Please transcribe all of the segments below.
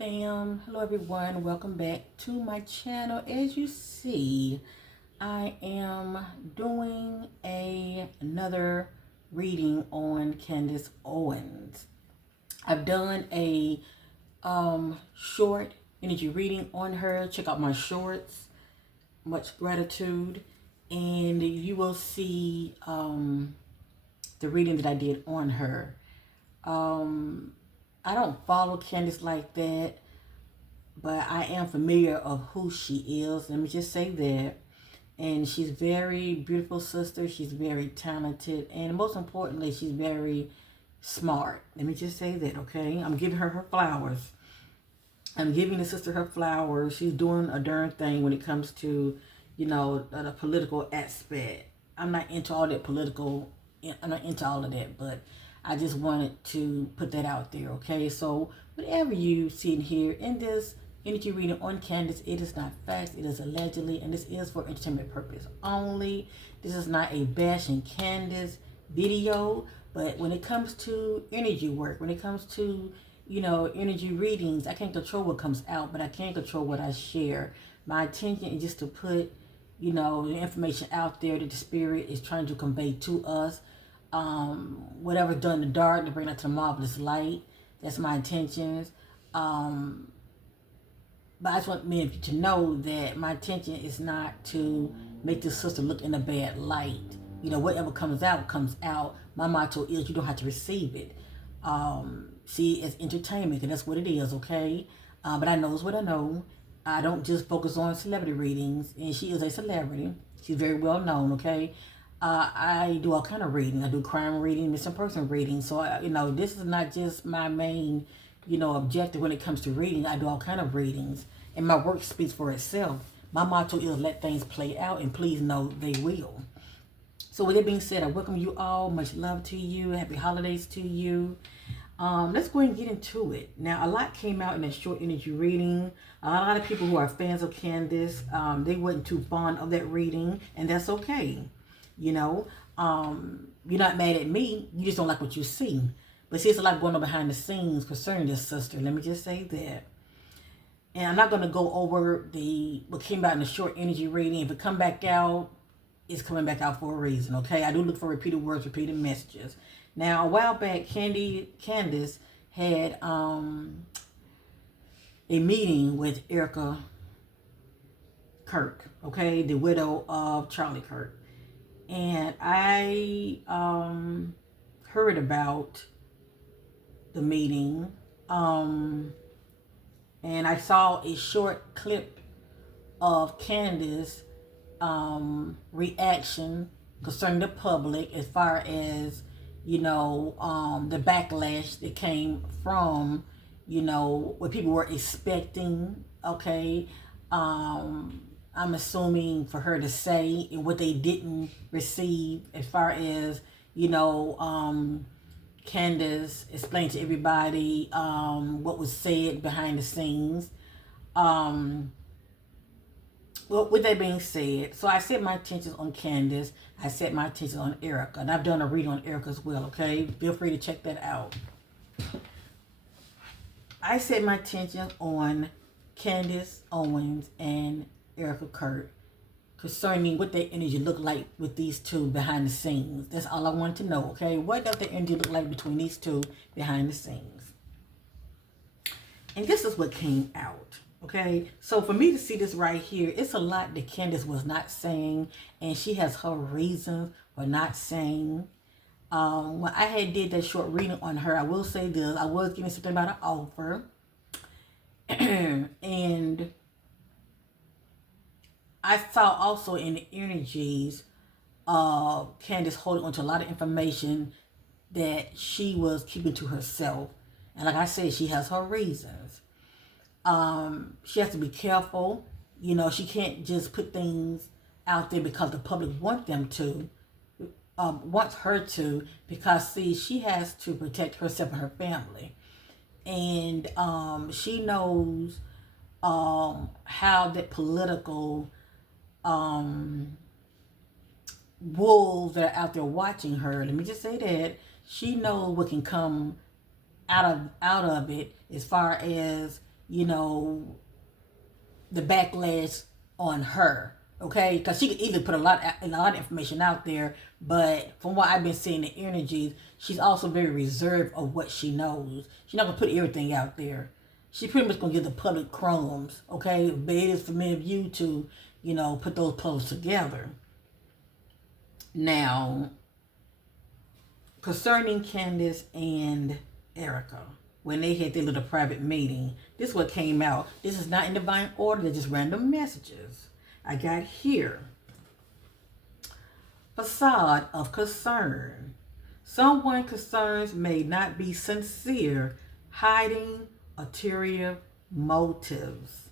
fam, hello everyone, welcome back to my channel. As you see, I am doing another reading on Candace Owens. I've done a short energy reading on her. Check out my shorts, much gratitude, and you will see the reading that I did on her. I don't follow Candace like that, but I am familiar of who she is. Let me just say that. And she's very beautiful sister. She's very talented. And most importantly, she's very smart. Let me just say that, okay? I'm giving her flowers. I'm giving the sister her flowers. She's doing a darn thing when it comes to, the political aspect. I'm not into all that political. I'm not into all of that, but I just wanted to put that out there, okay? So whatever you see in here in this energy reading on Candace, it is not facts, it is allegedly, and this is for entertainment purpose only. This is not a bashing Candace video, but when it comes to energy work, when it comes to, energy readings, I can't control what comes out, but I can control what I share. My intention is just to put, the information out there that the spirit is trying to convey to us. Whatever's done in the dark to bring it to the marvelous light. That's my intentions. But I just want many of you to know that my intention is not to make this sister look in a bad light. Whatever comes out, comes out. My motto is you don't have to receive it. See, it's entertainment, and that's what it is, okay? But I knows what I know. I don't just focus on celebrity readings, and she is a celebrity. She's very well known, okay? I do all kind of reading. I do crime reading, missing person reading. So, this is not just my main, objective when it comes to reading. I do all kind of readings, and my work speaks for itself. My motto is let things play out, and please know they will. So with that being said, I welcome you all. Much love to you. Happy holidays to you. Let's go ahead and get into it. Now, a lot came out in that short energy reading. A lot of people who are fans of Candace, they wasn't too fond of that reading, and that's okay. You're not mad at me. You just don't like what you see. But see, it's a lot going on behind the scenes concerning this sister. Let me just say that. And I'm not going to go over what came out in the short energy reading. If it come back out, it's coming back out for a reason, okay? I do look for repeated words, repeated messages. Now, a while back, Candace had a meeting with Erica Kirk, okay? The widow of Charlie Kirk. And I heard about the meeting, and I saw a short clip of Candace reaction concerning the public as far as, the backlash that came from, what people were expecting, okay? I'm assuming for her to say and what they didn't receive as far as, Candace explained to everybody what was said behind the scenes. Well, with that being said, so I set my attention on Candace. I set my attention on Erica. And I've done a reading on Erica as well, okay? Feel free to check that out. I set my attention on Candace Owens and Erica Kirk concerning what their energy looked like with these two behind the scenes. That's all I want to know, okay? What does their energy look like between these two behind the scenes? And this is what came out, okay? So for me to see this right here, it's a lot that Candace was not saying, and she has her reasons for not saying. When I had did that short reading on her, I will say this, I was giving something about an offer. And I saw also in the energies of Candace holding on to a lot of information that she was keeping to herself. And like I said, she has her reasons. She has to be careful. She can't just put things out there because the public wants her to, because see, she has to protect herself and her family. And she knows how that political wolves that are out there watching her. Let me just say that she knows what can come out of it as far as you know, the backlash on her. Okay, because she could easily put a lot of information out there, but from what I've been seeing, the energies, she's also very reserved of what she knows. She's not gonna put everything out there. She's pretty much gonna give the public crumbs. Okay, but it is for many of you to, you know, put those puzzles together. Now, concerning Candace and Erica, when they had their little private meeting, this is what came out. This is not in divine order, they're just random messages. I got here. Facade of concern. Someone's concerns may not be sincere, hiding ulterior motives.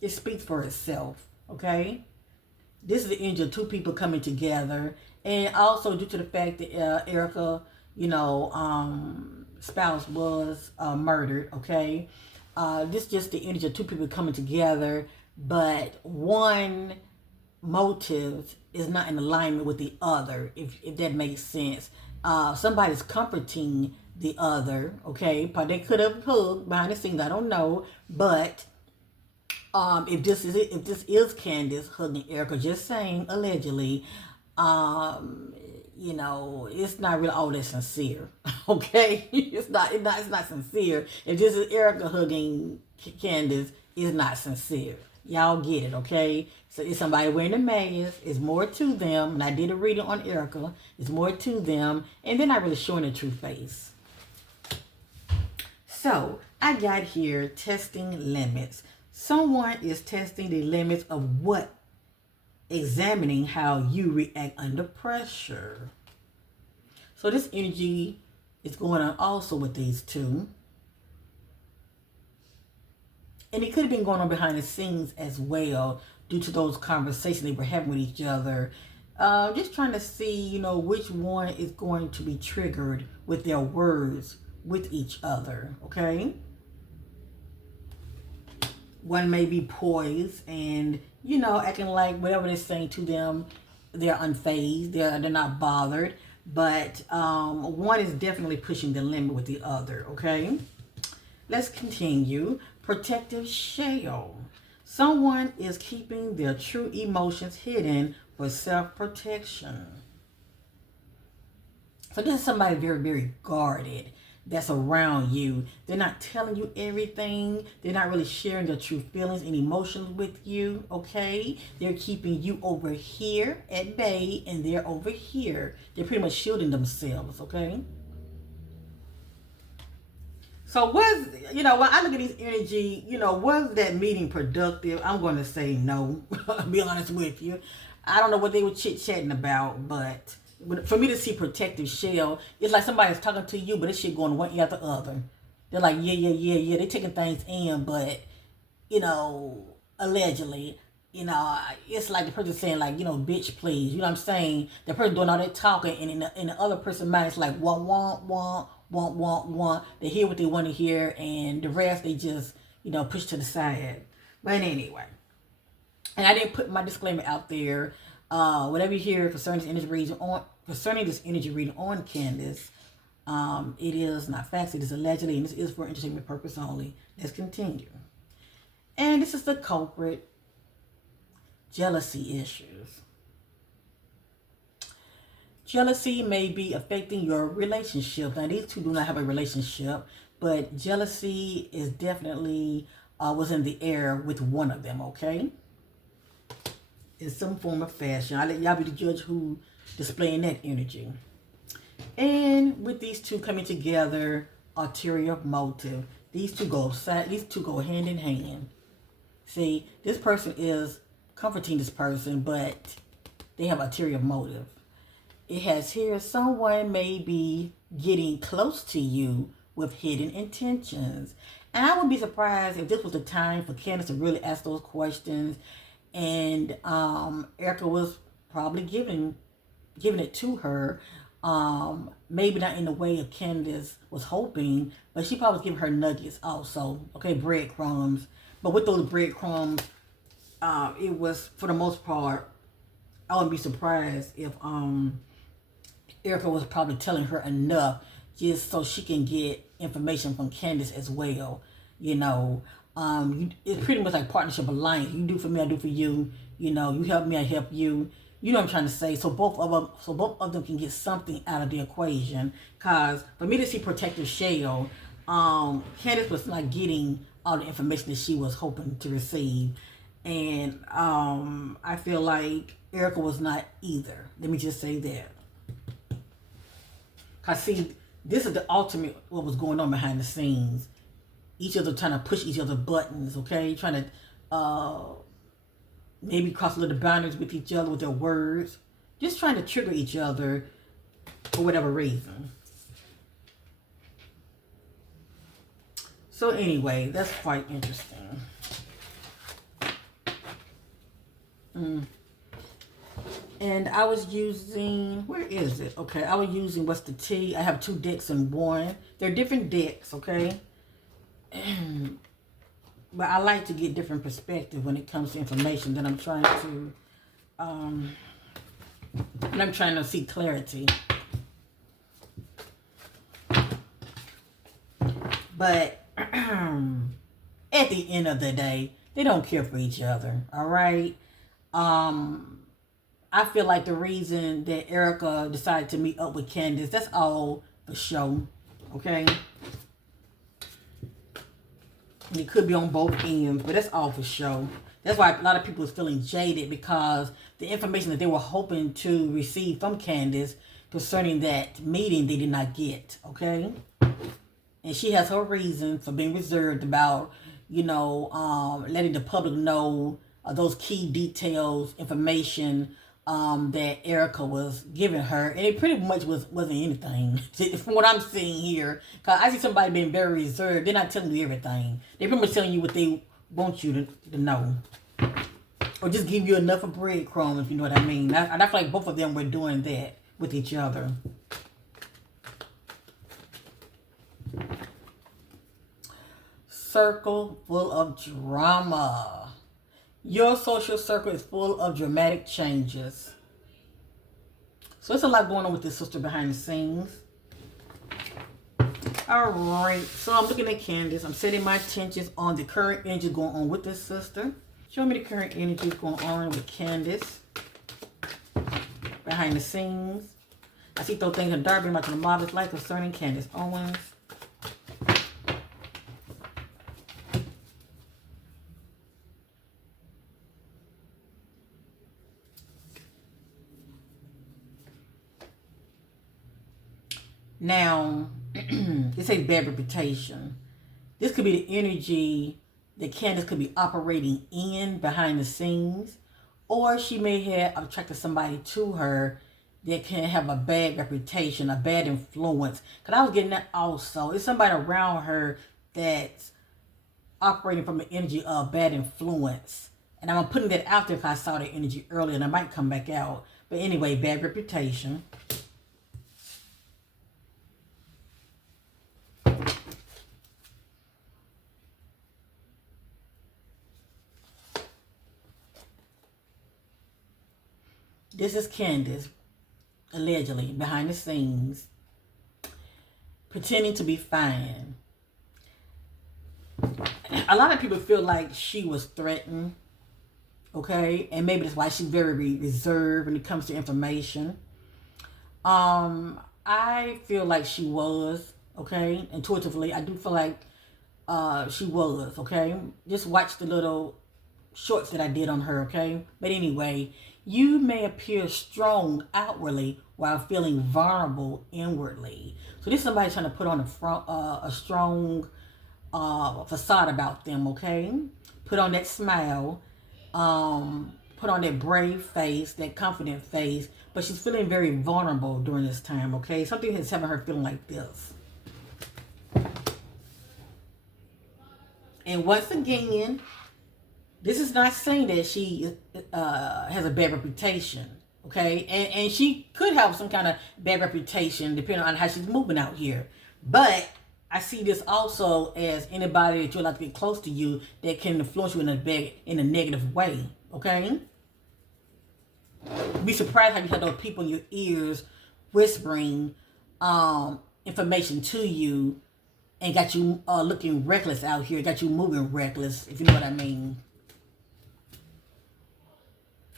It speaks for itself, okay? This is the energy of two people coming together, and also due to the fact that Erica, you know, spouse was murdered, okay? This is just the energy of two people coming together, but one motive is not in alignment with the other, if that makes sense. Somebody's comforting the other, okay? Probably they could have hugged behind the scenes, I don't know, but if this is Candace hugging Erica, just saying allegedly, you know, it's not really all that sincere. Okay, it's not sincere. If this is Erica hugging Candace, it's not sincere. Y'all get it, okay? So it's somebody wearing a mask. It's more to them, and I did a reading on Erica. It's more to them, and they're not really showing their true face. So I got here testing limits. Someone is testing the limits of what? Examining how you react under pressure. So this energy is going on also with these two. And it could have been going on behind the scenes as well due to those conversations they were having with each other. Just trying to see, you know, which one is going to be triggered with their words with each other, okay? One may be poised and, you know, acting like whatever they're saying to them, they're unfazed, they're not bothered. But one is definitely pushing the limit with the other, okay? Let's continue. Protective shell. Someone is keeping their true emotions hidden for self-protection. So this is somebody very, very guarded that's around you. They're not telling you everything. They're not really sharing their true feelings and emotions with you, okay? They're keeping you over here at bay, and they're over here. They're pretty much shielding themselves, okay? So was, you know, when I look at this energy, you know, was that meeting productive? I'm going to say no, I'll be honest with you. I don't know what they were chit-chatting about, but for me to see protective shell, it's like somebody's talking to you, but this shit going one ear after the other. They're like, yeah. They're taking things in, but, you know, allegedly, you know, it's like the person saying, like, you know, bitch, please. You know what I'm saying? The person doing all that talking, and in the other person's mind, it's like, want. They hear what they want to hear, and the rest they just, you know, push to the side. But anyway, and I didn't put my disclaimer out there. Whatever you hear concerning this energy reading on Candace, it is not facts. It is allegedly, and this is for entertainment purpose only. Let's continue. And this is the culprit: jealousy issues. Jealousy may be affecting your relationship. Now, these two do not have a relationship, but jealousy is definitely was in the air with one of them, okay? In some form of fashion. I'll let y'all be the judge who displaying that energy. And with these two coming together, ulterior motive. These two go hand in hand. See, this person is comforting this person, but they have ulterior motive. It has here, someone may be getting close to you with hidden intentions. And I wouldn't be surprised if this was the time for Candace to really ask those questions. And Erica was probably giving it to her. Maybe not in the way of Candace was hoping, but she probably was giving her nuggets also. Okay, breadcrumbs. But with those breadcrumbs, it was, for the most part, I wouldn't be surprised if Erica was probably telling her enough just so she can get information from Candace as well. It's pretty much like partnership alliance. You do for me, I do for you. You help me, I help you. You know what I'm trying to say. So both of them can get something out of the equation. Cause for me to see Protective Shell, Candace was not getting all the information that she was hoping to receive, and I feel like Erica was not either. Let me just say that. Cause see, this is the ultimate what was going on behind the scenes. Each other trying to push each other buttons, okay? Trying to maybe cross a little boundaries with each other with their words. Just trying to trigger each other for whatever reason. So anyway, that's quite interesting. And I was using, where is it? Okay, I was using, what's the T? I have 2 decks in one. They're different decks, okay? But I like to get different perspective when it comes to information that I'm trying to see clarity. But at the end of the day, they don't care for each other, all right? I feel like the reason that Erica decided to meet up with Candace, that's all for show, okay? It could be on both ends, but that's all for show. That's why a lot of people is feeling jaded, because the information that they were hoping to receive from Candace concerning that meeting, they did not get, okay? And she has her reason for being reserved about, letting the public know those key details, information that Erica was giving her. And it pretty much wasn't anything from what I'm seeing here. Because I see somebody being very reserved. They're not telling you everything. They're pretty much telling you what they want you to know. Or just give you enough of breadcrumbs, if you know what I mean. And I feel like both of them were doing that with each other. Circle full of drama. Your social circle is full of dramatic changes. So there's a lot going on with this sister behind the scenes. Alright, so I'm looking at Candace. I'm setting my attentions on the current energy going on with this sister. Show me the current energy going on with Candace behind the scenes. I see those things in dark, but the marvelous light concerning Candace Owens. Now, this a bad reputation. This could be the energy that Candace could be operating in behind the scenes, or she may have attracted somebody to her that can have a bad reputation, a bad influence. Because I was getting that also. It's somebody around her that's operating from the energy of bad influence. And I'm putting that out there because I saw the energy earlier and I might come back out. But anyway, bad reputation. This is Candace, allegedly, behind the scenes, pretending to be fine. A lot of people feel like she was threatened, okay? And maybe that's why she's very reserved when it comes to information. I feel like she was, okay? Intuitively, I do feel like she was, okay? Just watch the little shorts that I did on her, okay? But anyway, you may appear strong outwardly while feeling vulnerable inwardly. So this is somebody trying to put on a strong facade about them, okay? Put on that smile, put on that brave face, that confident face, but she's feeling very vulnerable during this time, okay? Something is having her feeling like this. And once again, this is not saying that she has a bad reputation, okay? And she could have some kind of bad reputation depending on how she's moving out here. But I see this also as anybody that you'd like to get close to you that can influence you in a negative way, okay? Be surprised how you have those people in your ears whispering information to you and got you looking reckless out here, got you moving reckless, if you know what I mean.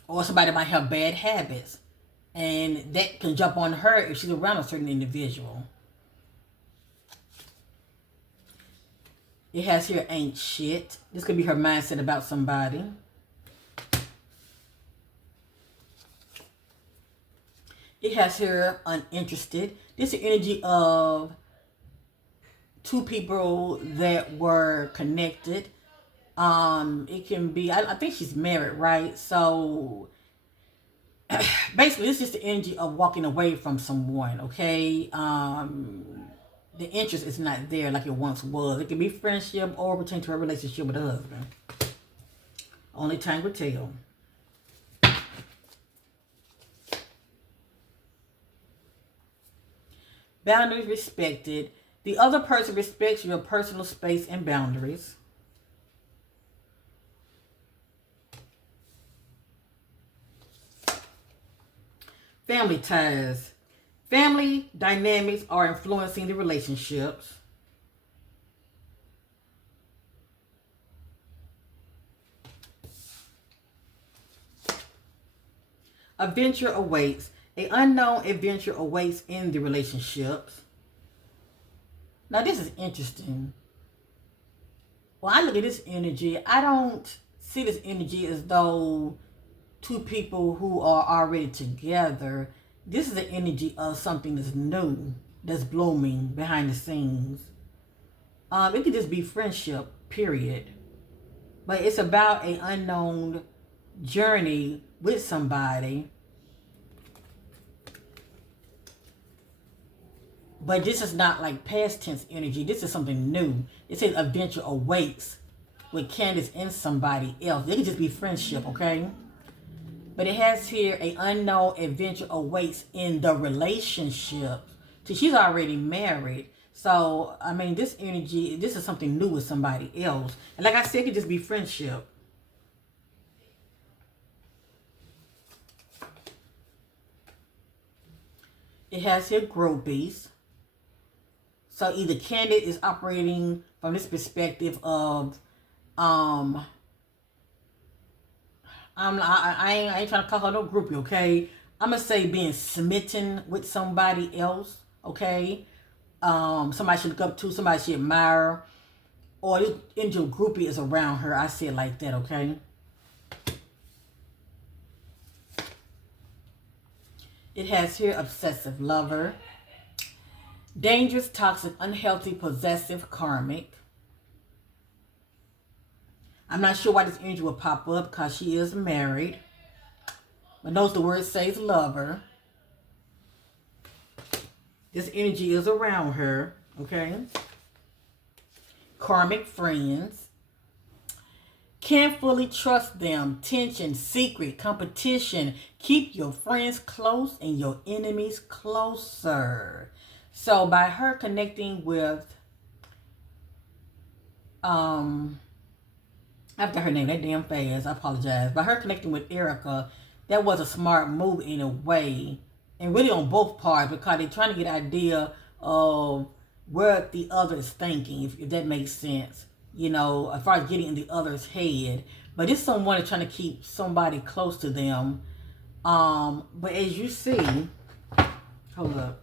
Or somebody might have bad habits, and that can jump on her if she's around a certain individual. It has here ain't shit. This could be her mindset about somebody. It has here uninterested. This is the energy of two people that were connected. It can be, I think she's married, right? So basically, this is just the energy of walking away from someone, okay? The interest is not there like it once was. It can be friendship or pertain to a relationship with a husband. Only time will tell. Boundaries respected. The other person respects your personal space and boundaries. Family ties. Family dynamics are influencing the relationships. Adventure awaits. An unknown adventure awaits in the relationships. Now this is interesting. When I look at this energy, I don't see this energy as though two people who are already together. This is the energy of something that's new, that's blooming behind the scenes. It could just be friendship, period. But it's about an unknown journey with somebody. But this is not like past tense energy. This is something new. It says adventure awaits with Candace and somebody else. It could just be friendship, okay? But it has here an unknown adventure awaits in the relationship. So she's already married. So, I mean, this energy, this is something new with somebody else. And like I said, it could just be friendship. It has here groupies. So either Candace is operating from this perspective of, I ain't trying to call her no groupie, okay? I'm going to say being smitten with somebody else, okay? Somebody she look up to, somebody she admire, or this angel groupie is around her. I say it like that, okay? It has here obsessive lover. Dangerous, toxic, unhealthy, possessive, karmic. I'm not sure why this energy will pop up because she is married. But notice the word says lover. This energy is around her, okay? Karmic friends. Can't fully trust them. Tension, secret, competition. Keep your friends close and your enemies closer. So by her connecting with, after her name, that damn fast, I apologize. By her connecting with Erica, that was a smart move in a way. And really on both parts, because they're trying to get an idea of where the other is thinking, if that makes sense. You know, as far as getting in the other's head. But it's someone that's trying to keep somebody close to them. But as you see, hold up.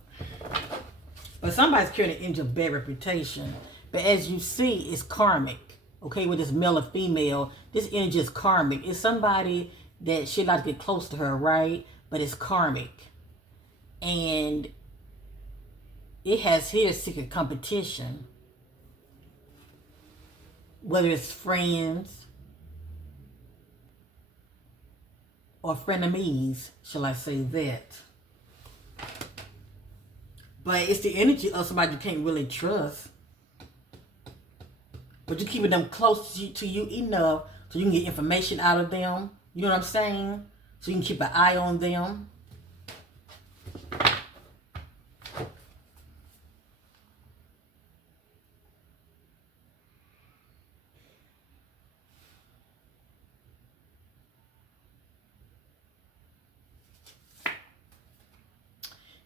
But somebody's carrying an angel of bad reputation. But as you see, it's karmic. Okay, with this male or female, this energy is karmic. It's somebody that should not get close to her, right? But it's karmic. And it has here secret competition. Whether it's friends or frenemies, shall I say that. But it's the energy of somebody you can't really trust. But you're keeping them close to you enough so you can get information out of them. You know what I'm saying? So you can keep an eye on them.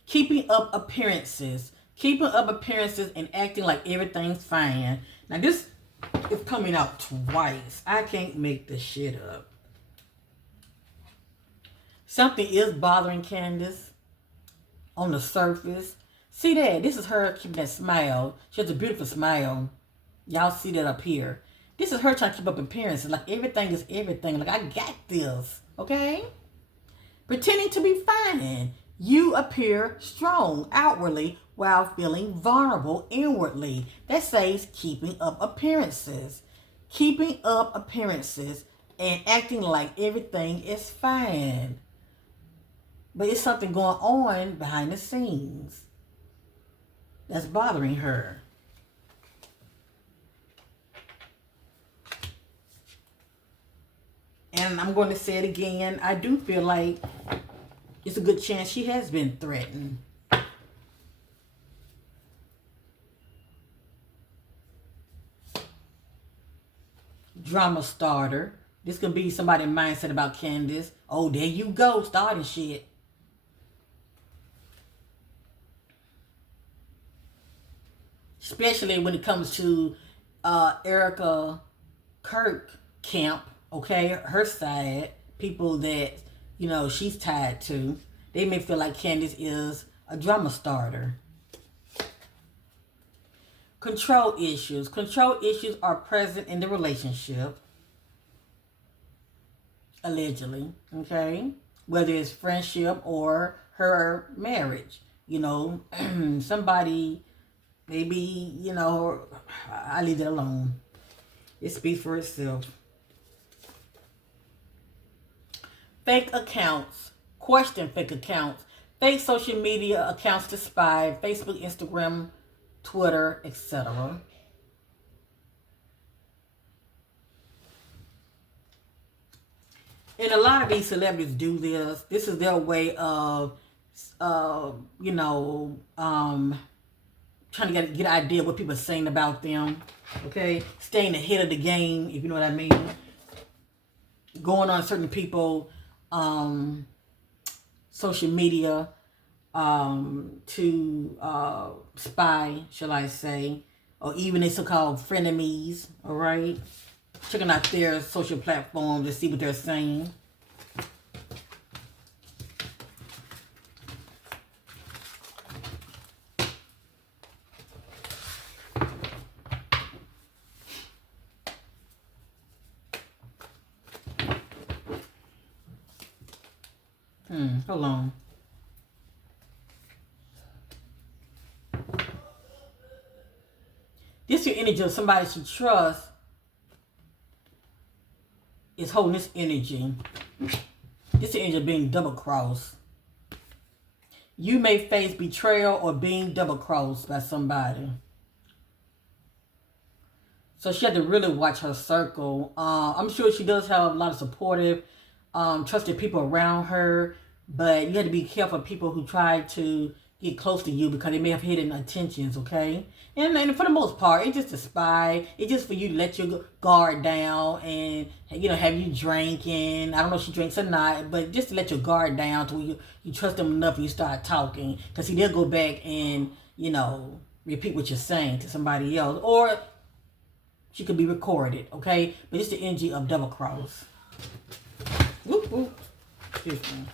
Keeping up appearances. Keeping up appearances and acting like everything's fine. Now this is coming out twice. I can't make this shit up. Something is bothering Candace on the surface. See that? This is her keeping that smile. She has a beautiful smile. Y'all see that up here. This is her trying to keep up appearances. Like everything is everything. Like I got this. Okay? Pretending to be fine. You appear strong outwardly while feeling vulnerable inwardly. That says keeping up appearances. Keeping up appearances and acting like everything is fine. But it's something going on behind the scenes that's bothering her. And I'm going to say it again. I do feel like it's a good chance she has been threatened. Drama starter. This could be somebody's mindset about Candace. Oh, there you go, starting shit. Especially when it comes to Erica Kirk camp. Okay, her side, people that, you know, she's tied to, they may feel like Candace is a drama starter. Control issues. Control issues are present in the relationship. Allegedly, okay? Whether it's friendship or her marriage. You know, somebody, maybe, you know, I leave it alone. It speaks for itself. Fake accounts. Question fake accounts. Fake social media accounts to spy. Facebook, Instagram, Twitter, etc. And a lot of these celebrities do this. This is their way of, you know, trying to get an idea of what people are saying about them. Okay? Staying ahead of the game, if you know what I mean. Going on certain people social media to spy, shall I say, or even they so-called frenemies, all right? Checking out their social platforms to see what they're saying. Hold on. This your energy of somebody she trusts is holding this energy. This the energy of being double-crossed. You may face betrayal or being double-crossed by somebody. So she had to really watch her circle. I'm sure she does have a lot of supportive, trusted people around her. But you have to be careful of people who try to get close to you because they may have hidden intentions, okay? And for the most part, it's just a spy. It's just for you to let your guard down and, you know, have you drinking. I don't know if she drinks or not, but just to let your guard down to where you trust them enough and you start talking. Because they'll go back and, you know, repeat what you're saying to somebody else. Or she could be recorded, okay? But it's the energy of double cross. Whoop, whoop. Excuse me.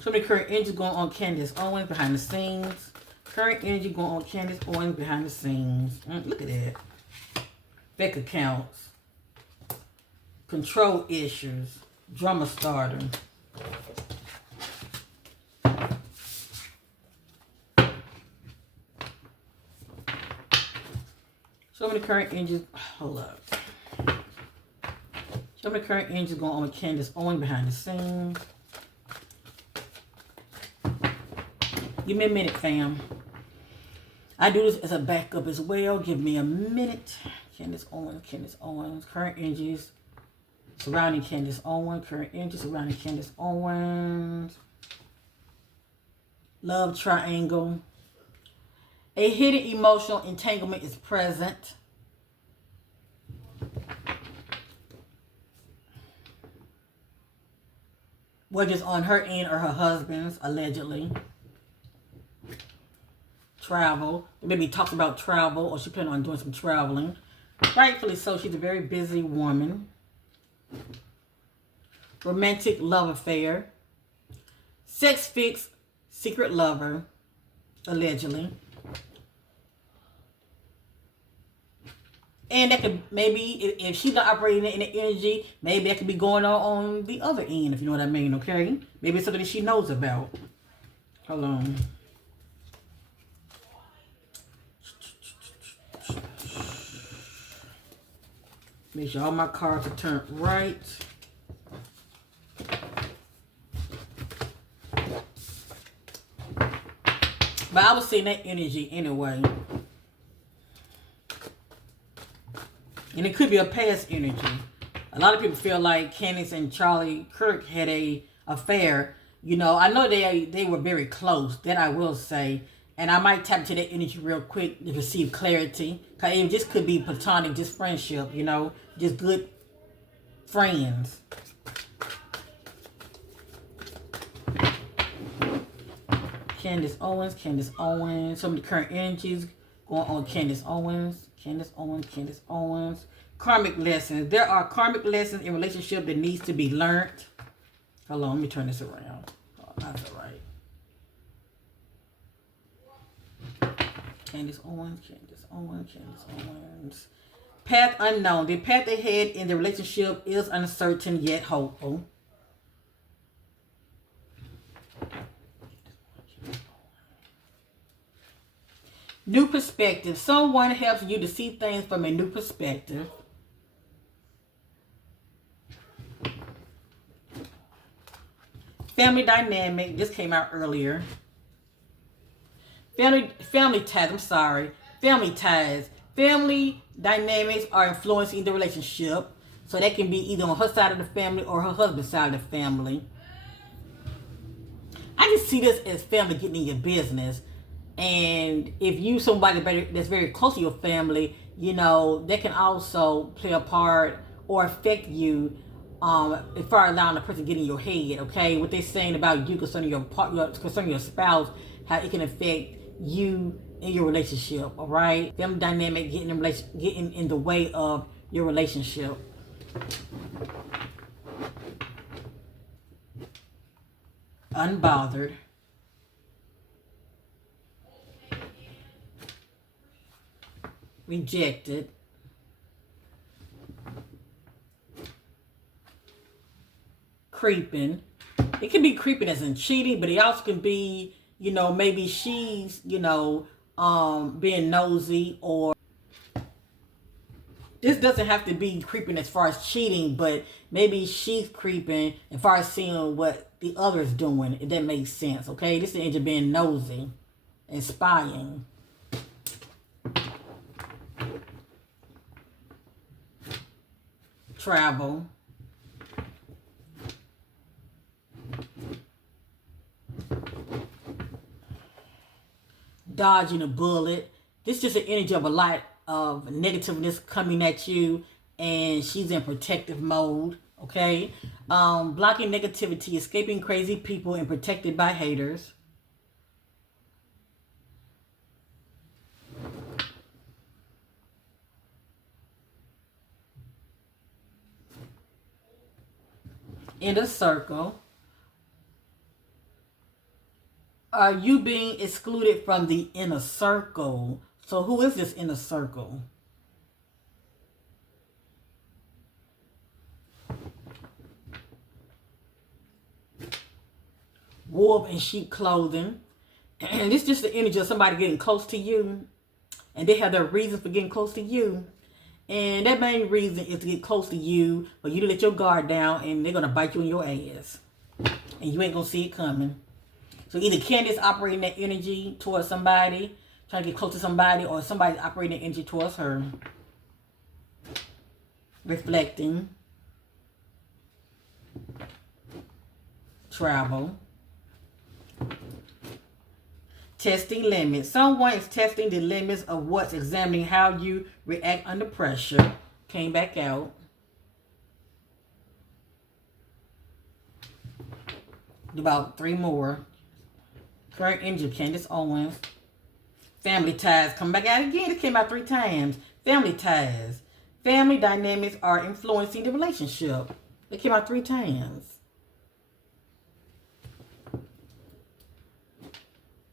So many current energy going on Candace Owen behind the scenes. Current energy going on Candace Owen behind the scenes. Look at that. Fake accounts. Control issues. Drama starter. So many current energies. Hold up. So many current energies going on with Candace Owen behind the scenes. Give me a minute, fam. I do this as a backup as well. Give me a minute. Candace Owens. Current energies surrounding Candace Owens. Current energies surrounding Candace Owens. Love triangle. A hidden emotional entanglement is present. whether it's on her end or her husband's, allegedly. Travel. Maybe talks about travel, or she planning on doing some traveling. Rightfully so. She's a very busy woman. Romantic love affair. Sex fix, secret lover, allegedly. And that could, maybe, if she's not operating in the energy, maybe that could be going on the other end, if you know what I mean, okay? Maybe it's something that she knows about. Hold on. Make sure all my cards are turned right. But I was seeing that energy anyway. And it could be a past energy. A lot of people feel like Candace and Charlie Kirk had a affair. You know, I know they were very close. That I will say. And I might tap into that energy real quick to receive clarity. Because it just could be platonic, just friendship, you know. Just good friends. Candace Owens. Some of the current energies going on Candace Owens. Karmic lessons. There are karmic lessons in relationship that needs to be learned. Hold on, let me turn this around. Oh, that's all right. Candace Owens. Path unknown. The path ahead in the relationship is uncertain yet hopeful. New perspective. Someone helps you to see things from a new perspective. Family dynamic. This came out earlier. Family ties. I'm sorry. Family ties. Family dynamics are influencing the relationship. So that can be either on her side of the family or her husband's side of the family. I can see this as family getting in your business. And if you somebody that's very close to your family, you know, that can also play a part or affect you as far as allowing the person to get in your head, okay? What they're saying about you concerning your partner, concerning your spouse, how it can affect you in your relationship, all right? Family dynamic getting in the way of your relationship. Unbothered. Rejected. Creeping. It can be creeping as in cheating, but it also can be, you know, maybe she's, you know, being nosy, or this doesn't have to be creeping as far as cheating, but maybe she's creeping as far as seeing what the other's doing, if that makes sense, okay? This is the energy of being nosy and spying. Travel. Dodging a bullet. This is just an energy of a lot of negativeness coming at you, and she's in protective mode, okay? Blocking negativity, escaping crazy people, and protected by haters. Inner circle. Are you being excluded from the inner circle? So who is this inner circle? Wolf in sheep clothing. And this is just the energy of somebody getting close to you. And they have their reasons for getting close to you. And that main reason is to get close to you, for you to let your guard down, and they're going to bite you in your ass. And you ain't going to see it coming. So either Candace operating that energy towards somebody, trying to get close to somebody, or somebody's operating that energy towards her. Reflecting. Travel. Testing limits. Someone is testing the limits of what's examining how you react under pressure. Came back out. About 3 more. Current energy of Candace Owens. Family ties. Come back out again. It came out 3 times. Family ties. Family dynamics are influencing the relationship. It came out 3 times.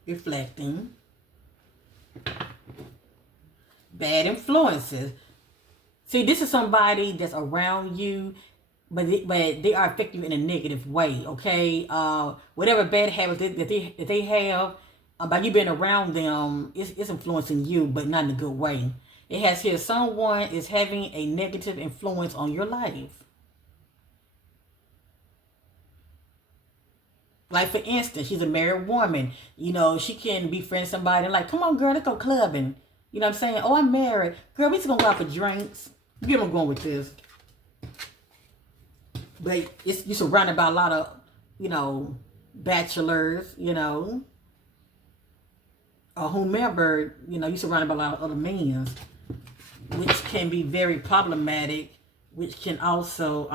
Reflecting. Bad influences. See, this is somebody that's around you, but they are affecting you in a negative way, okay? Whatever bad habits that they have, by you being around them, it's influencing you, but not in a good way. It has here, someone is having a negative influence on your life. Like, for instance, she's a married woman. You know, she can befriend somebody like, come on, girl, let's go clubbing. You know what I'm saying? Oh, I'm married. Girl, we just gonna go out for drinks. You get where I'm going with this. But you're surrounded by a lot of, you know, bachelors, you know, or whomever, you know, you're surrounded by a lot of other men, which can be very problematic, which can also,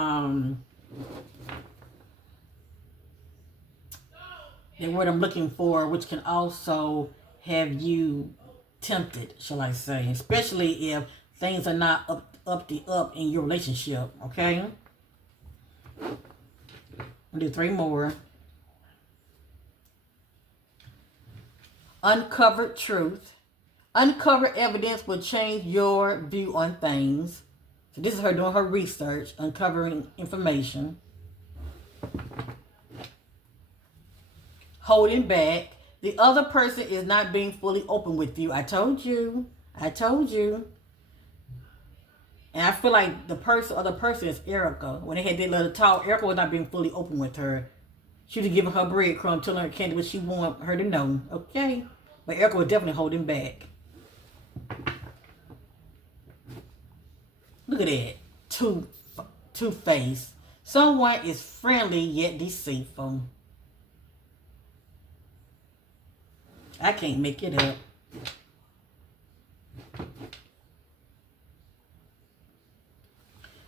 the word I'm looking for, which can also have you tempted, shall I say, especially if things are not up in your relationship, okay? I'll do 3 more. Uncovered truth. Uncovered evidence will change your view on things. So this is her doing her research, uncovering information. Holding back. The other person is not being fully open with you. I told you. And I feel like the other person is Erica. When they had that little talk, Erica was not being fully open with her. She was giving her breadcrumb, telling her Candy what she wanted her to know. Okay? But Erica was definitely holding back. Look at that. Two-faced. Someone is friendly yet deceitful. I can't make it up.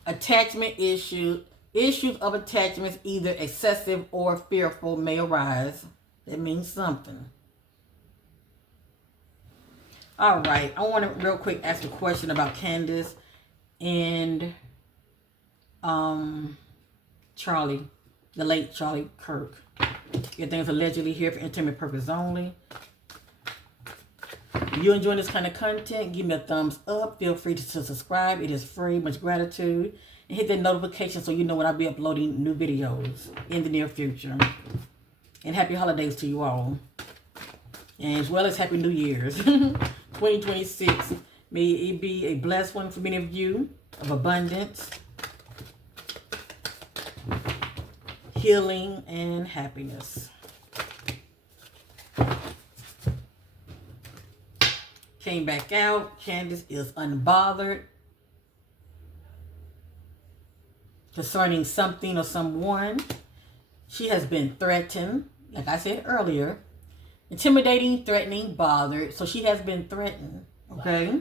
Attachment issues. Issues of attachments, either excessive or fearful, may arise. That means something. All right. I want to real quick ask a question about Candace and Charlie, the late Charlie Kirk. Everything's allegedly here for entertainment purposes only. If you're enjoying this kind of content, give me a thumbs up. Feel free to subscribe. It is free. Much gratitude. And hit that notification so you know when I'll be uploading new videos in the near future. And happy holidays to you all. And as well as Happy New Year's. 2026. May it be a blessed one for many of you. Of abundance, healing, and happiness. Came back out. Candace is unbothered concerning something or someone. She has been threatened, like I said earlier. Intimidating, threatening, bothered. So she has been threatened. Okay?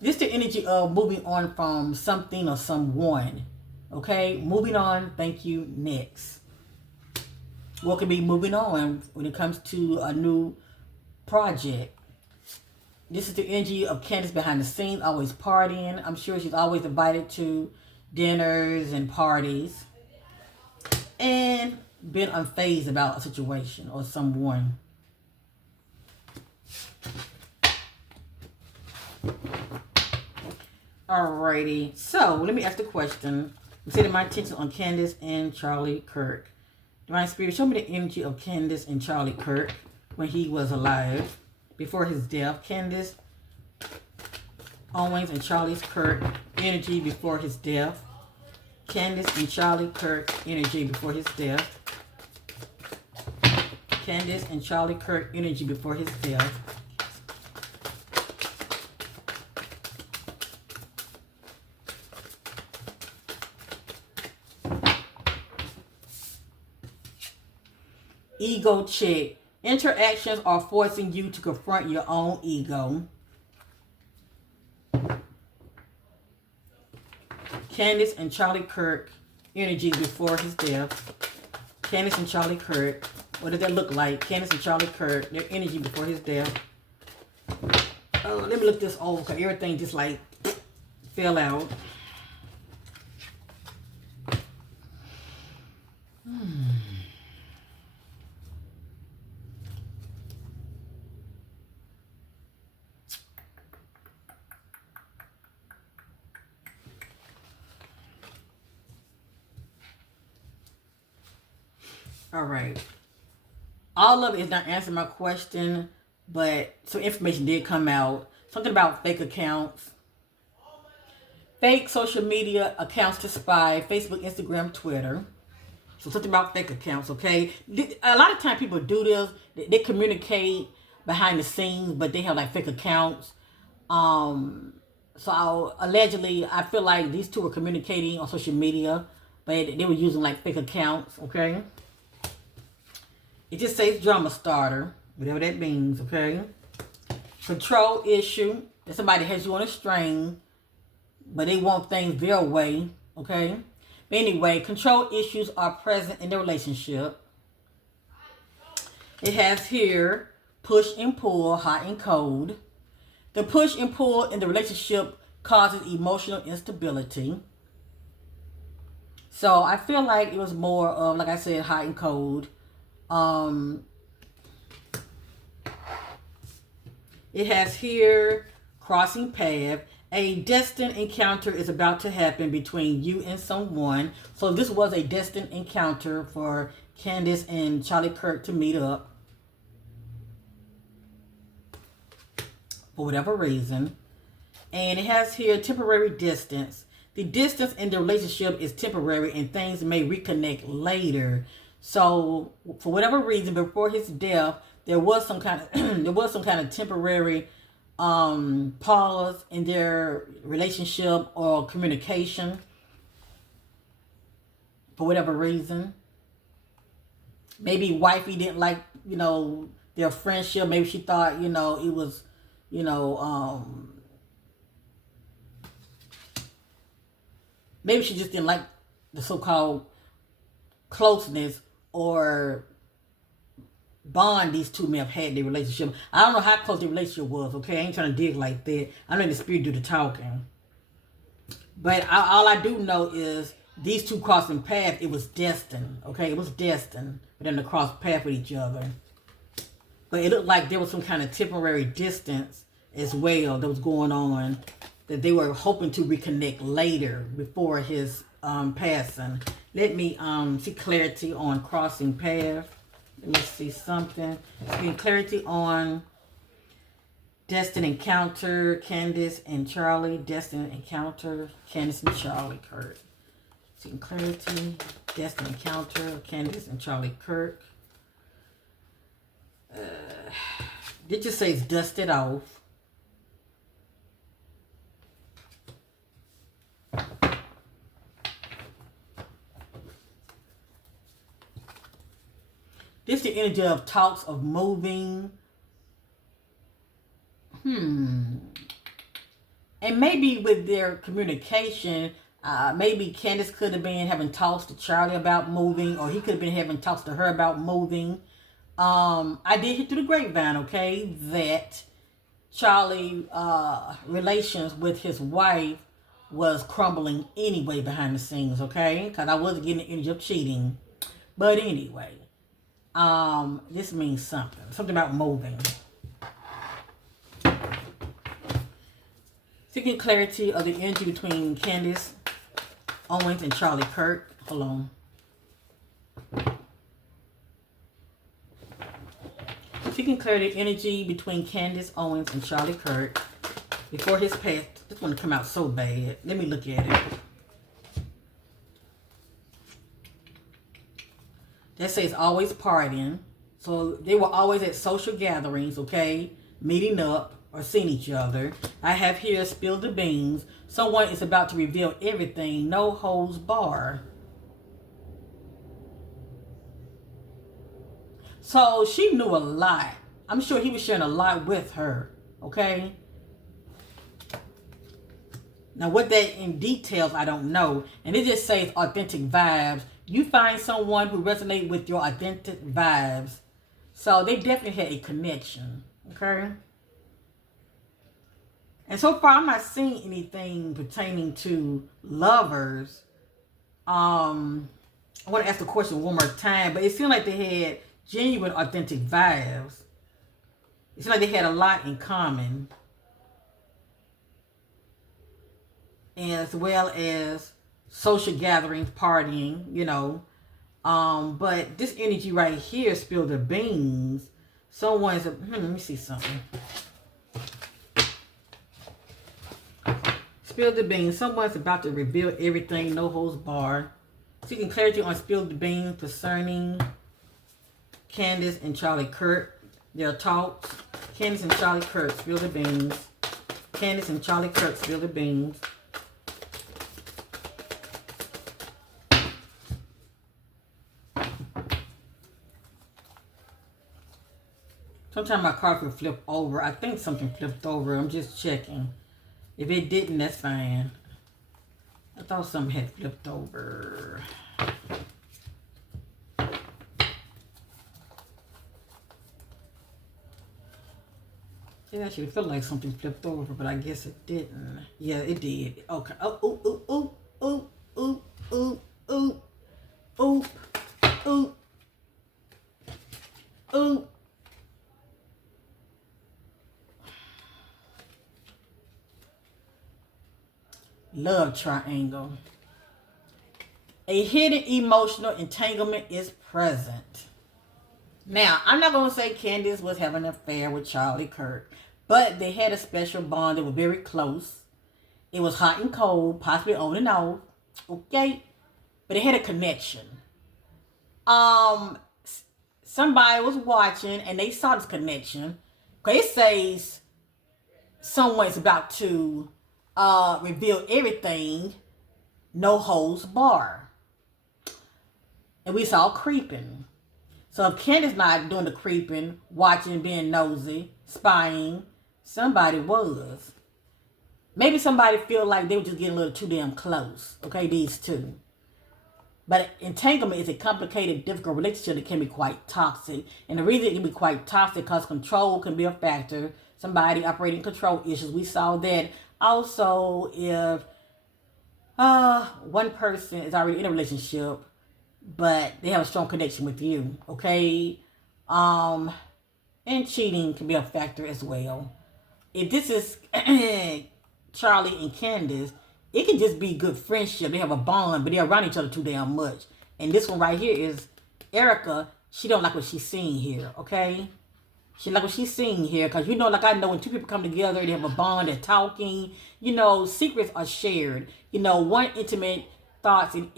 This is the energy of moving on from something or someone. Okay? Moving on. Thank you. Next. What could be moving on when it comes to a new project? This is the energy of Candace behind the scenes, always partying. I'm sure she's always invited to dinners and parties. And been unfazed about a situation or someone. Alrighty. So, let me ask the question. I'm setting my attention on Candace and Charlie Kirk. Divine Spirit, show me the energy of Candace and Charlie Kirk when he was alive, before his death. Candace Owens and Charlie Kirk energy before his death. Candace and Charlie Kirk energy before his death. Candace and Charlie Kirk energy before his death. Ego check. Interactions are forcing you to confront your own ego. Candace and Charlie Kirk energy before his death. Candace and Charlie Kirk. What does that look like? Candace and Charlie Kirk, their energy before his death. Oh, let me look this over because everything just like fell out. All right. All of it is not answering my question, but some information did come out. Something about fake accounts. Fake social media accounts to spy. Facebook, Instagram, Twitter. So something about fake accounts, okay? A lot of times people do this. They communicate behind the scenes, but they have like fake accounts. So allegedly, I feel like these two were communicating on social media, but they were using like fake accounts, okay? It just says drama starter, whatever that means, okay? Control issue. That somebody has you on a string, but they want things their way, okay? But anyway, control issues are present in the relationship. It has here push and pull, hot and cold. The push and pull in the relationship causes emotional instability. So I feel like it was more of, like I said, hot and cold. It has here crossing path. A destined encounter is about to happen between you and someone. So this was a destined encounter for Candace and Charlie Kirk to meet up. For whatever reason. And it has here temporary distance. The distance in the relationship is temporary and things may reconnect later. So for whatever reason, before his death, there was some kind of temporary pause in their relationship or communication. For whatever reason. Maybe wifey didn't like, their friendship. Maybe she thought, it was, maybe she just didn't like the so-called closeness or bond these two men have had in their relationship. I don't know how close the relationship was, okay? I ain't trying to dig like that. I know the spirit do the talking. But all I do know is these two crossing paths, it was destined, okay? It was destined for them to cross paths with each other. But it looked like there was some kind of temporary distance as well that was going on, that they were hoping to reconnect later before his passing. Let me see clarity on crossing path. Let me see something. See clarity on destined encounter, Candace and Charlie. Destined encounter, Candace and Charlie Kirk. See clarity, destined encounter, Candace and Charlie Kirk. It just says dusted off. This is the energy of talks of moving. And maybe with their communication, maybe Candace could have been having talks to Charlie about moving, or he could have been having talks to her about moving. I did hear through the grapevine, okay, that Charlie relations with his wife was crumbling anyway behind the scenes, okay? Because I wasn't getting the energy of cheating. But anyway. This means something. Something about moving. Seeking clarity of the energy between Candace Owens and Charlie Kirk. Hold on. Seeking clarity of energy between Candace Owens and Charlie Kirk before his past. This one come out so bad. Let me look at it. That says always partying. So they were always at social gatherings, okay? Meeting up or seeing each other. I have here spill the beans. Someone is about to reveal everything. No holds bar. So she knew a lot. I'm sure he was sharing a lot with her, okay? Now, what that in details, I don't know. And it just says authentic vibes. You find someone who resonates with your authentic vibes. So they definitely had a connection. Okay? And so far, I'm not seeing anything pertaining to lovers. I want to ask the question one more time, but it seemed like they had genuine, authentic vibes. It seemed like they had a lot in common. As well as social gatherings, partying, you know. But this energy right here spilled the beans. Someone's, let me see something. Spill the beans. Someone's about to reveal everything, no holds barred. Seeking clarity on spill the beans concerning Candace and Charlie Kirk. Their talks. Candace and Charlie Kirk, spill the beans. Candace and Charlie Kirk, spill the beans. Sometimes my car could flip over. I think something flipped over. I'm just checking. If it didn't, that's fine. I thought something had flipped over. It actually felt like something flipped over, but I guess it didn't. Yeah, it did. Okay. Oh, ooh, ooh, ooh, ooh, ooh, ooh, ooh, ooh, ooh, ooh. Love triangle. A hidden emotional entanglement is present. Now, I'm not going to say Candace was having an affair with Charlie Kirk, but they had a special bond. They were very close. It was hot and cold, possibly on and off. Okay? But they had a connection. Somebody was watching and they saw this connection. Okay, it says someone's about to reveal everything, no holds barred. And we saw creeping. So if Candace not doing the creeping, watching, being nosy, spying, somebody was. Maybe somebody feel like they were just getting a little too damn close. Okay, these two. But entanglement is a complicated, difficult relationship that can be quite toxic. And the reason it can be quite toxic because control can be a factor. Somebody operating control issues. We saw that. Also, if one person is already in a relationship, but they have a strong connection with you, okay? And cheating can be a factor as well. If this is Charlie and Candace, it can just be good friendship. They have a bond, but they're around each other too damn much. And this one right here is Erica. She don't like what she's seeing here, okay? She like what she's seeing here, because you know, like I know when two people come together, they have a bond, they're talking, you know, secrets are shared. You know, one intimate thoughts and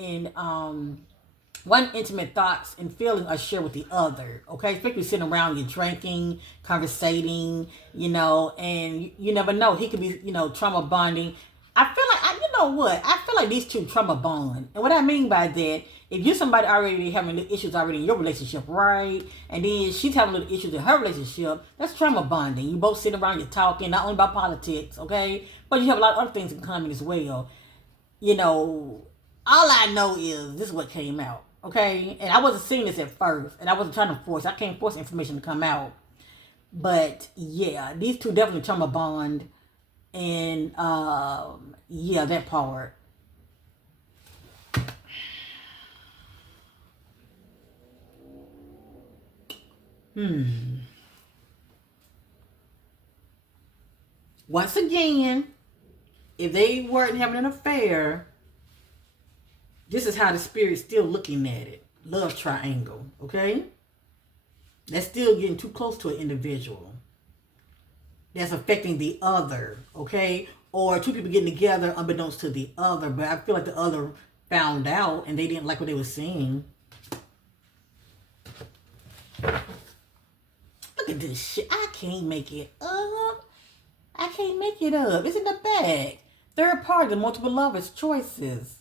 feelings are shared with the other, okay? Especially sitting around, you drinking, conversating, you know, and you never know. He could be, you know, trauma bonding. I feel like, you know what? I feel like these two trauma bond. And what I mean by that, if you're somebody already having issues already in your relationship, right? And then she's having little issues in her relationship, that's trauma bonding. You both sit around, you're talking, not only about politics, okay? But you have a lot of other things in common as well. You know, all I know is this is what came out, okay? And I wasn't seeing this at first, and I wasn't trying to force. I can't force information to come out. But yeah, these two definitely trauma bond. And yeah, that part. Once again, if they weren't having an affair, this is how the spirit's still looking at it. Love triangle, okay? That's still getting too close to an individual. That's affecting the other, okay? Or two people getting together unbeknownst to the other, but I feel like the other found out and they didn't like what they were seeing. Look at this shit. I can't make it up. I can't make it up. It's in the bag. Third party, multiple lovers, choices.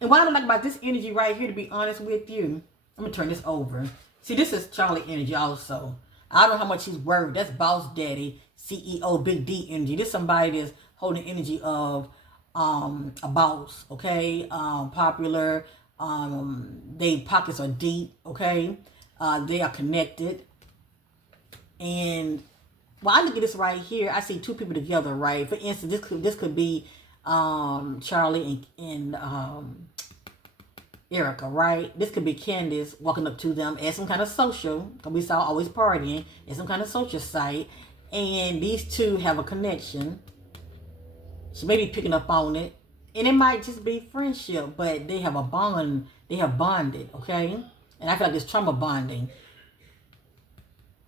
And what I don't like about this energy right here, to be honest with you, I'm going to turn this over. See, this is Charlie energy also. I don't know how much he's worth. That's boss daddy, CEO, big D energy. This somebody that's holding energy of a boss, okay? Popular. They pockets are deep, okay? They are connected. And well, I look at this right here. I see two people together, right? For instance, this could be Charlie and Erica, right? This could be Candace walking up to them at some kind of social, because we saw always partying, at some kind of social site, and these two have a connection. She may be picking up on it, and it might just be friendship, but they have a bond. They have bonded, okay? And I feel like it's trauma bonding,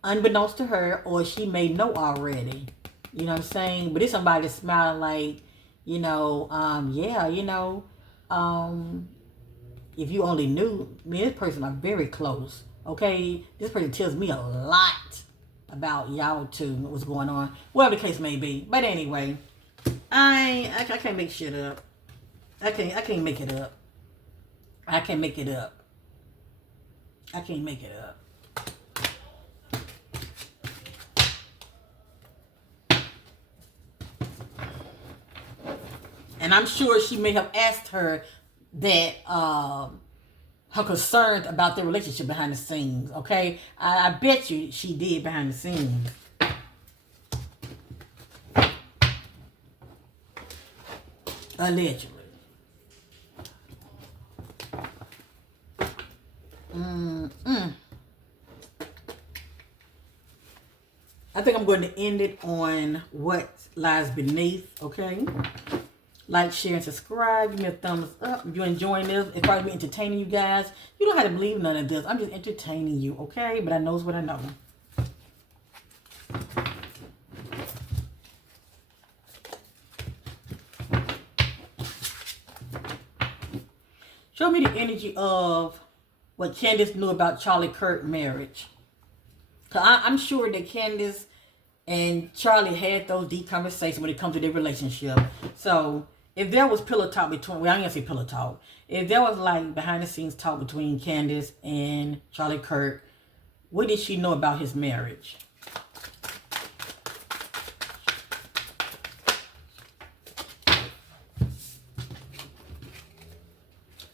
unbeknownst to her, or she may know already. You know what I'm saying? But it's somebody that's smiling like, yeah, if you only knew, me and this person are very close, okay? This person tells me a lot about y'all two, what's going on, whatever the case may be. But anyway, I can't make shit up. I can't make it up. I can't make it up. I can't make it up. And I'm sure she may have asked her that her concerns about their relationship behind the scenes, okay? I bet you she did behind the scenes. Allegedly. I think I'm going to end it on what lies beneath, okay? Like, share, and subscribe. Give me a thumbs up if you're enjoying this. If I'm entertaining you guys, you don't have to believe none of this. I'm just entertaining you, okay? But I knows what I know. Show me the energy of what Candace knew about Charlie Kirk marriage. Cause I'm sure that Candace and Charlie had those deep conversations when it comes to their relationship. So if there was pillow talk between, well, I'm gonna say pillow talk. If there was like behind the scenes talk between Candace and Charlie Kirk, what did she know about his marriage?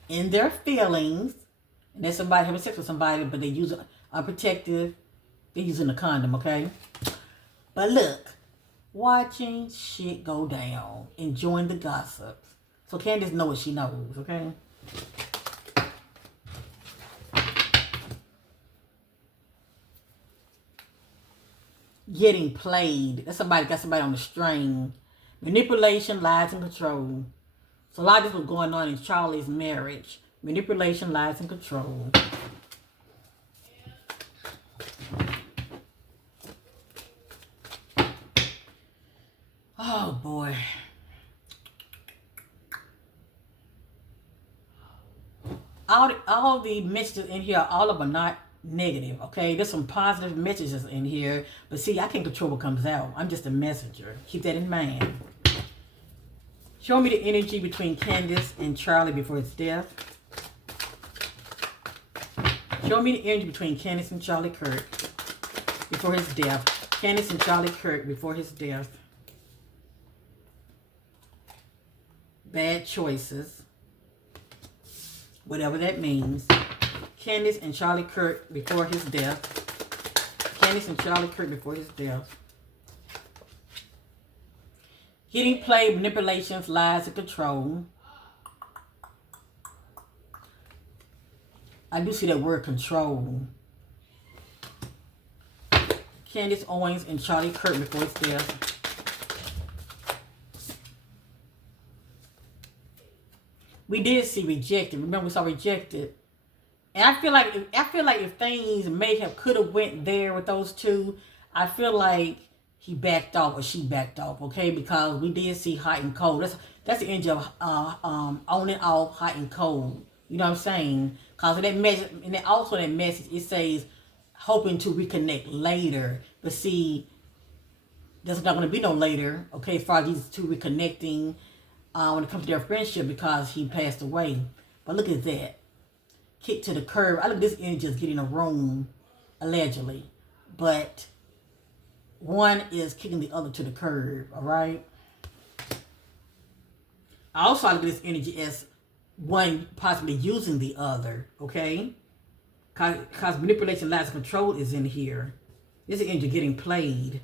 In their feelings, and there's somebody having sex with somebody, but they use unprotected, they're using a condom, okay? But look, watching shit go down, enjoying the gossip. So Candace knows what she knows, okay? Getting played. That's somebody got somebody on the string. Manipulation, lies, and control. So a lot of this was going on in Charlie's marriage. Manipulation, lies, and control. Oh boy. All the messages in here, all of them are not negative, okay? There's some positive messages in here. But see, I can't control what comes out. I'm just a messenger. Keep that in mind. Show me the energy between Candace and Charlie before his death. Show me the energy between Candace and Charlie Kirk before his death. Candace and Charlie Kirk before his death. Bad choices. Whatever that means. Candace and Charlie Kirk before his death. Candace and Charlie Kirk before his death. Getting played, manipulations, lies, and control. I do see that word control. Candace Owens and Charlie Kirk before his death. We did see rejected. Remember, we saw rejected. And I feel like if things could have went there with those two, I feel like he backed off or she backed off, okay? Because we did see hot and cold. That's the energy of on and off, hot and cold. You know what I'm saying? Because of that message, and then also that message, it says hoping to reconnect later. But see, there's not going to be no later, okay, as far as these two reconnecting when it comes to their friendship because he passed away. But look at that. Kick to the curb. I look at this energy just getting a room, allegedly. but one is kicking the other to the curb, all right? I also look at this energy as one possibly using the other, okay? Because manipulation, lies, and control is in here. This is energy getting played.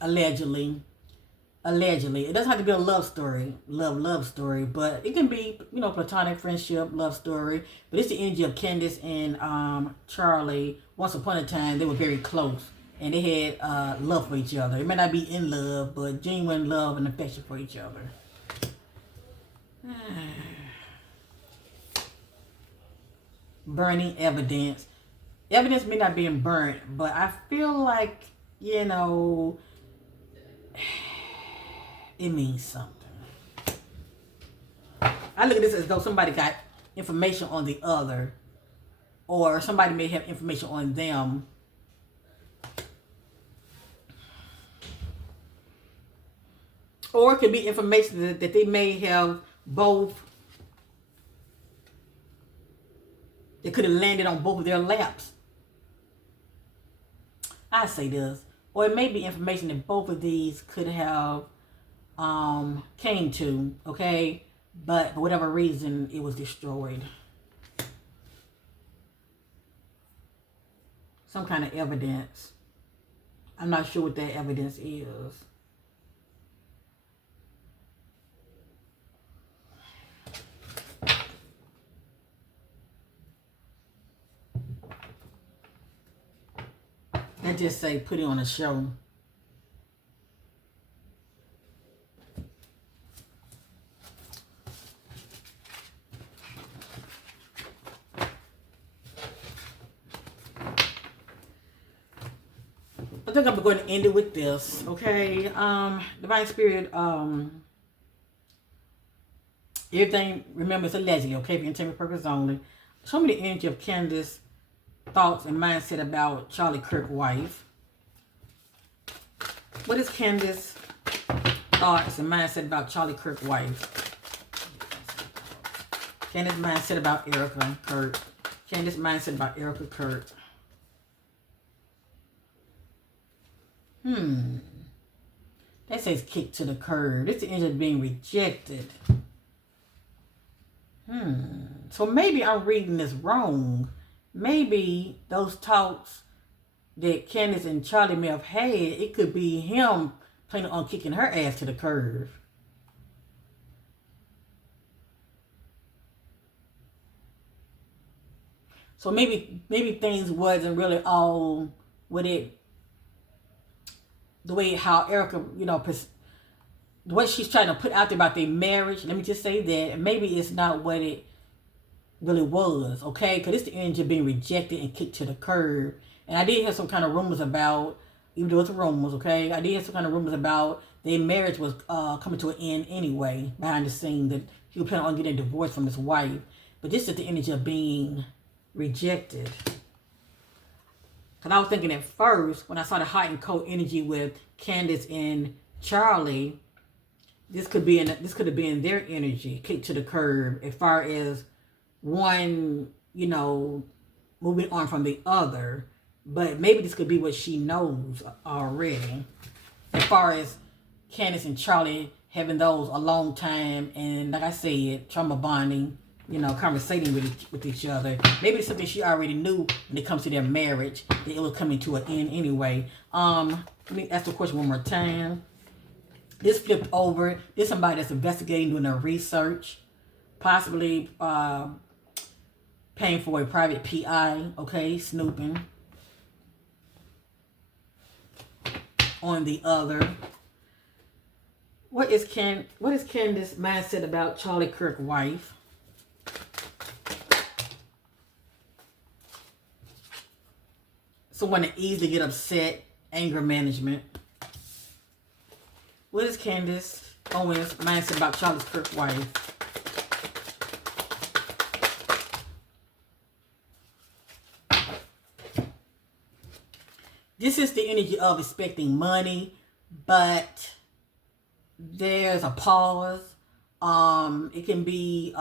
Allegedly. It doesn't have to be a love story, love story, but it can be, platonic friendship, love story. But it's the energy of Candace and Charlie. Once upon a time, they were very close, and they had love for each other. It may not be in love, but genuine love and affection for each other. Burning evidence. Evidence may not be burnt, but I feel like, it means something. I look at this as though somebody got information on the other, or somebody may have information on them. Or it could be information that they may have both, they could have landed on both of their laps. I say this. Or it may be information that both of these could have came to, okay? But for whatever reason, it was destroyed. Some kind of evidence. I'm not sure what that evidence is. I just say put it on a show. I think I'm going to end it with this, okay? Divine Spirit, everything, remember, it's allegedly, okay? For entertainment purpose only. Show me the energy of Candace thoughts and mindset about Charlie Kirk's wife. What is Candace thoughts and mindset about Charlie Kirk's wife? Candace mindset about Erica Kirk. Candace mindset about Erica Kirk. That says kick to the curb. This is the energy of being rejected. So maybe I'm reading this wrong. Maybe those talks that Candace and Charlie may have had, it could be him planning on kicking her ass to the curb. So maybe things wasn't really all what it, the way how Erica, what she's trying to put out there about their marriage. Let me just say that maybe it's not what it really was, okay? Because it's the energy of being rejected and kicked to the curb. And I did hear some kind of rumors about, even though it's rumors, okay? I did hear some kind of rumors about their marriage was coming to an end anyway, behind the scene, that he was planning on getting a divorce from his wife. But this is the energy of being rejected. Because I was thinking at first, when I saw the hot and cold energy with Candace and Charlie, this could have been their energy, kicked to the curb, as far as one, moving on from the other. But maybe this could be what she knows already, as far as Candace and Charlie having those a long time, and like I said, trauma bonding, conversating with each other. Maybe it's something she already knew when it comes to their marriage, that it was coming to an end anyway. Let me ask the question one more time. This flipped over. This is somebody that's investigating, doing their research, possibly paying for a private PI, okay, snooping on the other. What is Candace's mindset about Charlie Kirk's wife? Someone to easily get upset, anger management. What is Candace Owens' mindset about Charlie Kirk's wife? This is the energy of expecting money, but there's a pause. It can be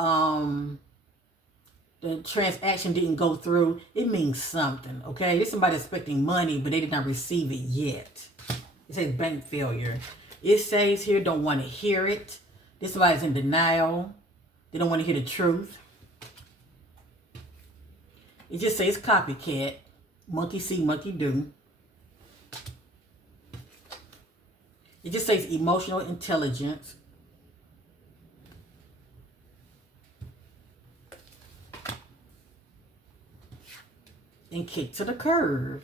the transaction didn't go through, it means something, okay? There's somebody expecting money, but they did not receive it yet. It says bank failure. It says here, don't want to hear it. This somebody's in denial. They don't want to hear the truth. It just says copycat. Monkey see, monkey do. It just says emotional intelligence. And kick to the curve.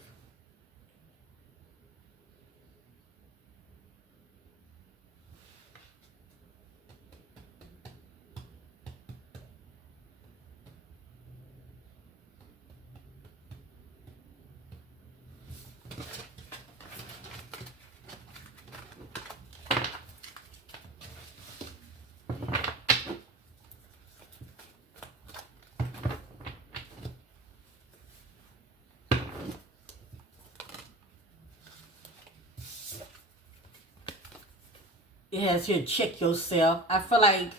It has here, check yourself. I feel like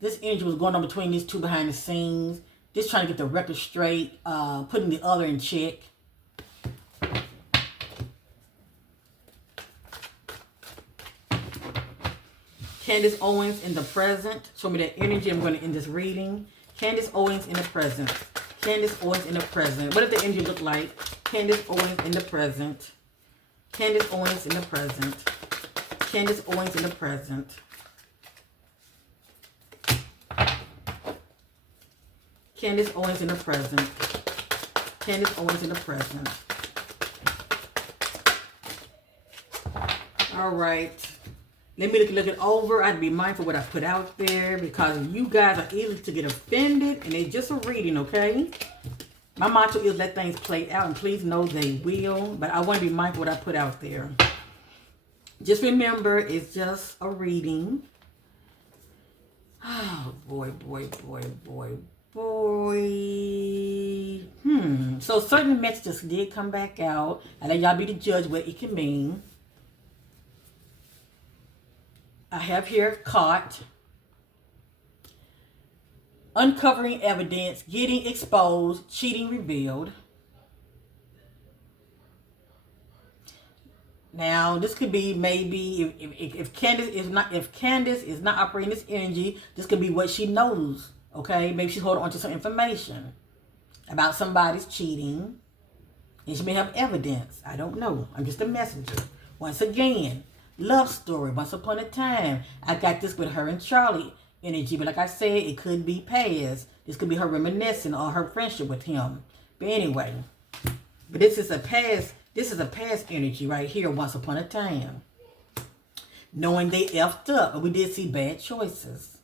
this energy was going on between these two behind the scenes. Just trying to get the record straight. Putting the other in check. Candace Owens in the present. Show me that energy. I'm going to end this reading. Candace Owens in the present. Candace Owens in the present. What does the energy look like? Candace Owens in the present. Candace Owens in the present. Candace Owens in the present. Candace Owens in the present. Candace Owens in the present. All right. Let me look it over. I'd be mindful of what I put out there because you guys are easy to get offended and it's just a reading, okay? My motto is let things play out and please know they will. But I want to be mindful of what I put out there. Just remember, it's just a reading. Oh, boy. So certain messages did come back out. I let y'all be the judge what it can mean. I have here caught. Uncovering evidence. Getting exposed. Cheating revealed. Now, this could be maybe if Candace is not operating this energy, this could be what she knows. Okay, maybe she's holding on to some information about somebody's cheating, and she may have evidence. I don't know. I'm just a messenger. Once again, love story. Once upon a time, I got this with her and Charlie energy, but like I said, it could be past. This could be her reminiscing or her friendship with him. But anyway, but this is a past. This is a past energy right here, once upon a time. Knowing they effed up, and we did see bad choices.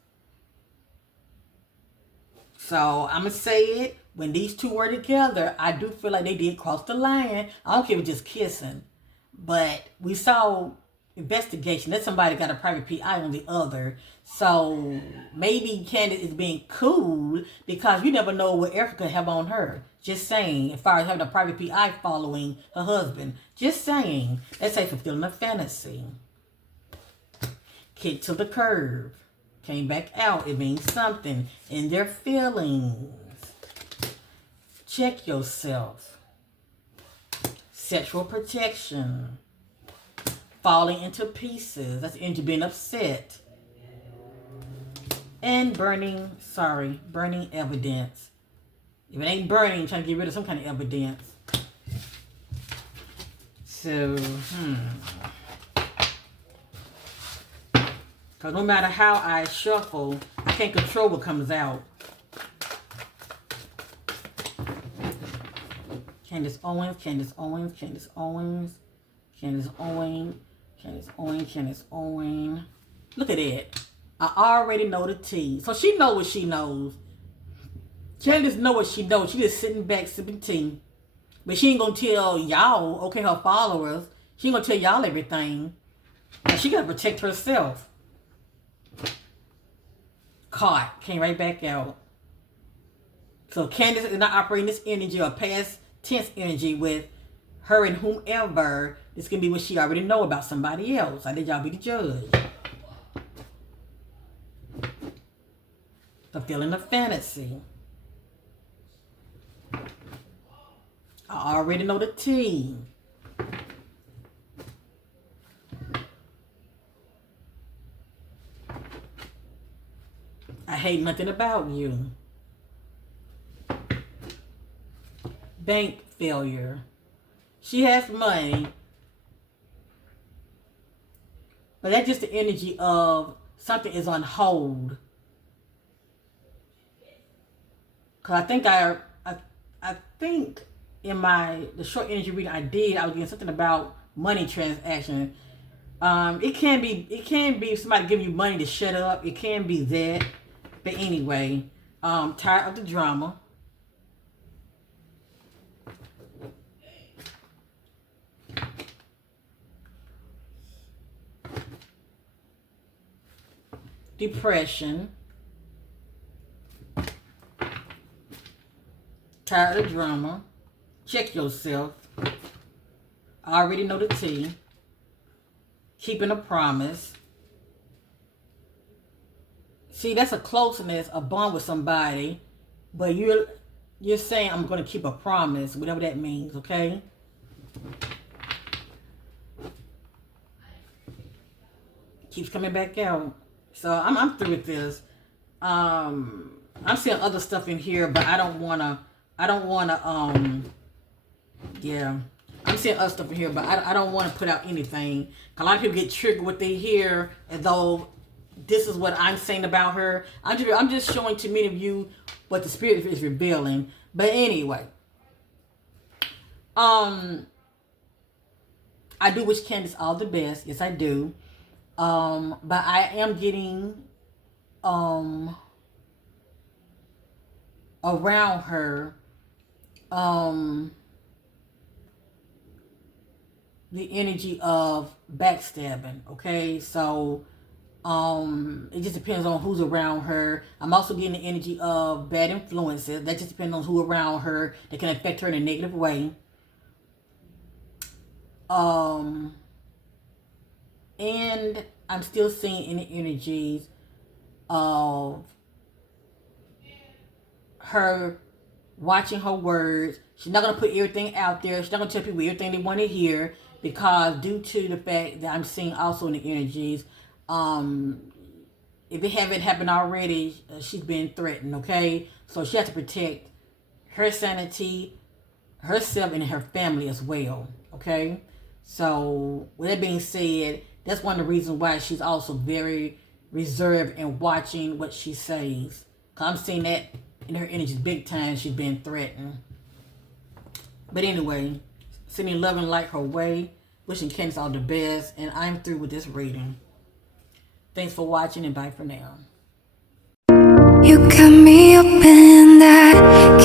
So, I'm going to say it. When these two were together, I do feel like they did cross the line. I don't care if it was just kissing. But we saw investigation. That somebody got a private PI on the other. So, maybe Candace is being cool because you never know what Erica could have on her. Just saying, as far as having a private PI following her husband. Just saying. Let's say fulfilling a fantasy. Kick to the curve. Came back out. It means something in their feelings. Check yourself. Sexual protection. Falling into pieces. That's into being upset. And burning evidence. If it ain't burning, trying to get rid of some kind of evidence. So, because no matter how I shuffle, I can't control what comes out. Candace Owens, Candace Owens, Candace Owens, Candace Owens, Candace Owens, Candace Owens. Look at that. I already know the tea. So she knows what she knows. Candace knows what she knows. She just sitting back sipping tea. But she ain't going to tell y'all, okay, her followers. She ain't going to tell y'all everything. Now she got to protect herself. Caught. Came right back out. So Candace is not operating this energy or past tense energy with her and whomever. This can be what she already know about somebody else. I let y'all be the judge. Fulfilling a fantasy. I already know the tea. I hate nothing about you. Bank failure. She has money, but that's just the energy of something is on hold. Cause I think in the short energy reading I did, I was getting something about money transaction. It can be somebody giving you money to shut up. It can be that, but anyway, tired of the drama. Depression. Tired of the drama. Check yourself. I already know the tea. Keeping a promise. See, that's a closeness, a bond with somebody, but you're saying I'm going to keep a promise, whatever that means, okay? Keeps coming back out. So I'm through with this. I'm seeing other stuff in here, but I don't wanna yeah. I'm seeing other stuff in here, but I don't want to put out anything. A lot of people get triggered what they hear as though this is what I'm saying about her. I'm just showing to many of you what the spirit is revealing. But anyway, I do wish Candace all the best. Yes, I do. But I am getting around her the energy of backstabbing. Okay, so it just depends on who's around her. I'm also getting the energy of bad influences. That just depends on who around her that can affect her in a negative way. And I'm still seeing in the energies of her watching her words. She's not going to put everything out there. She's not going to tell people everything they want to hear, because due to the fact that I'm seeing also in the energies, if it haven't happened already, she's been threatened, okay? So she has to protect her sanity, herself, and her family as well, okay? So with that being said, that's one of the reasons why she's also very reserved and watching what she says. Because I'm seeing that in her energies big time. She's been threatened. But anyway, sending love and light her way. Wishing Candace all the best. And I'm through with this reading. Thanks for watching, and bye for now. You got me up in that